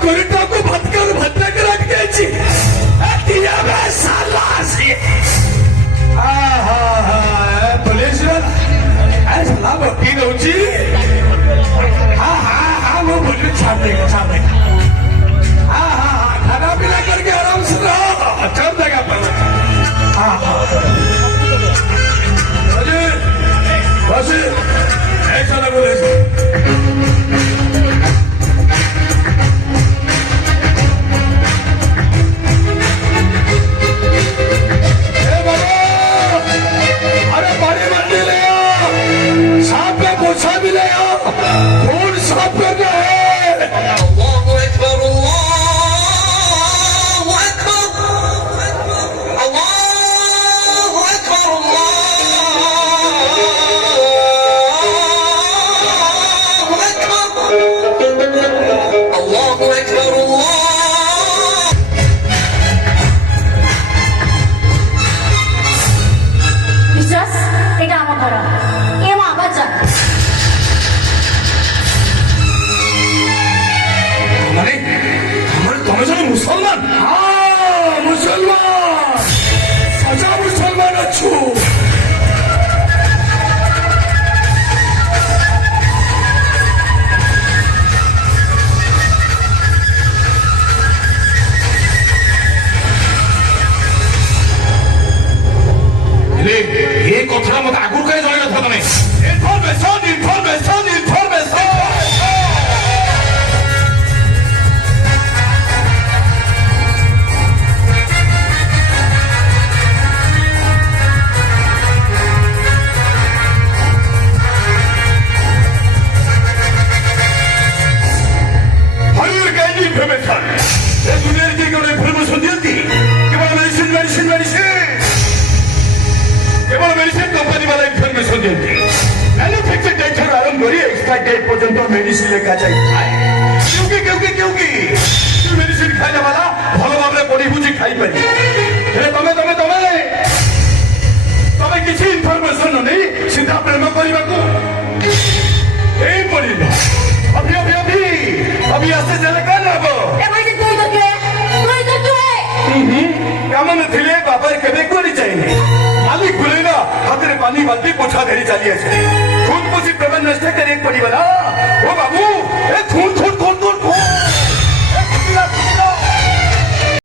कोरिटाको भटकर भटकर रख गई दिया में साला से पुलिस साला वकील होची हाँ वो बोलिए छाप देगा हाँ खाना पीना करके आराम से रहो छाप देगा पैसा बस ऐसा ना बोले पोछा भी ले आओ खून साफ करना है अल्लाहु अकबर अल्लाहु अकबर अल्लाहु अकबर अल्लाहु अकबर বিশ্বাস এটা আমার ঘর এ মা আবার যা মানে তুমি যেন মুসলমান মুসলমান সাজা মুসলমান আছো এই কথাটা মতো আগুর করে জড়িয়ে থাকো না ইনফরমেশন ইনফরমেশন ইনফরমেশন दुनिया के इन्फॉर्मेशन दियंती केवल मेडिसिन मेडिसिन मेडिसिन केवल मेडिसिन कंपनी वाला इन्फॉर्मेशन दियंती मैन्युफैक्चर डेट से आरंभ करी एक्सपायर डेट पर्यंत मेडिसिन लेकर जाए क्योंकि क्योंकि क्योंकि मेडिसिन खाइला वाला भलो भाବରେ पढ़ी बुझी खाई पारि हेले तमे तमे तमे तमे किसी इन्फॉर्मेशन नहीं सीधा प्रेम କରିବାକୁ এই পড়িল अभी अभी अभी अभी आसे चले कौन हबो এ ভাই তুই তো কে কামন থিলে বাবার কেবে করি চাইনি মালিক ভুলে না হাতের পানি বালতি পোছা ধরে চালিয়েছে খুদ পুষি প্রবন্ধ নষ্ট করে পড়িব না ও বাবা